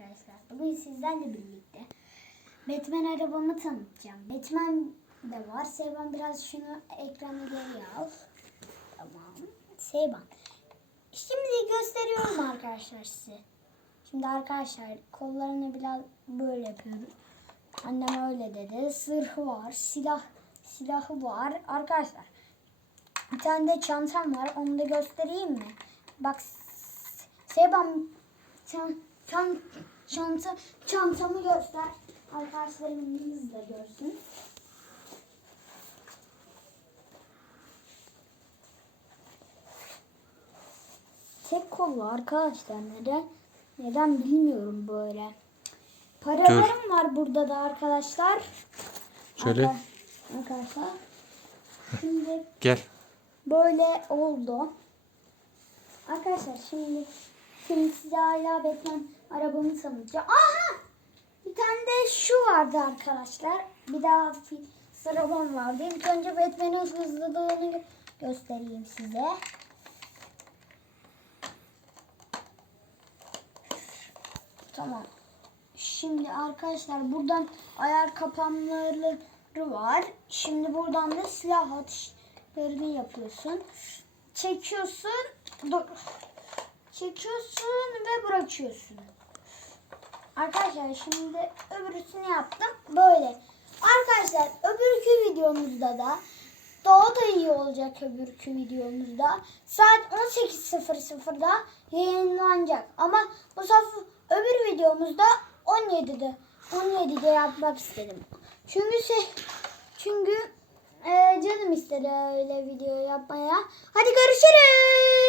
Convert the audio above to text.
arkadaşlar. Bugün sizlerle birlikte Batman arabamı tanıtacağım. Batman de var. Seyban biraz şunu ekranı geriye al. Tamam. Seyban. Şimdi gösteriyorum arkadaşlar size. Şimdi arkadaşlar kollarını biraz böyle yapıyoruz. Annem öyle dedi. Sırhı var. Silah silahı var. Arkadaşlar bir tane de çantam var. Onu da göstereyim mi? Bak Seyban çan, çanta, çantamı göster. Arkadaşlarımız da görsün. Tek kollu arkadaşlar. Neden? Neden bilmiyorum böyle. Paralarım var burada da arkadaşlar. Şöyle. Arka- Arkadaşlar. Şimdi Gel. böyle oldu. Arkadaşlar şimdi şimdi size hala Batman arabamı tanıtacağım. Aha! Bir tane de şu vardı arkadaşlar. Bir daha arabam vardı. İlk önce Batman'in hızlılığını gö- göstereyim size. Tamam. Şimdi arkadaşlar buradan ayar kapanmaları var. Şimdi buradan da silah atışlarını yapıyorsun. Çekiyorsun. Dur. Çekiyorsun ve bırakıyorsun. Arkadaşlar şimdi öbürüsünü yaptım. Böyle. Arkadaşlar öbürkü videomuzda da daha da iyi olacak öbürkü videomuzda. Saat 18.00'da yayınlanacak. Ama bu sefer öbür videomuzda 17'de 17'de yapmak istedim. Çünkü şey çünkü e, canım istedi öyle video yapmaya. Hadi görüşürüz.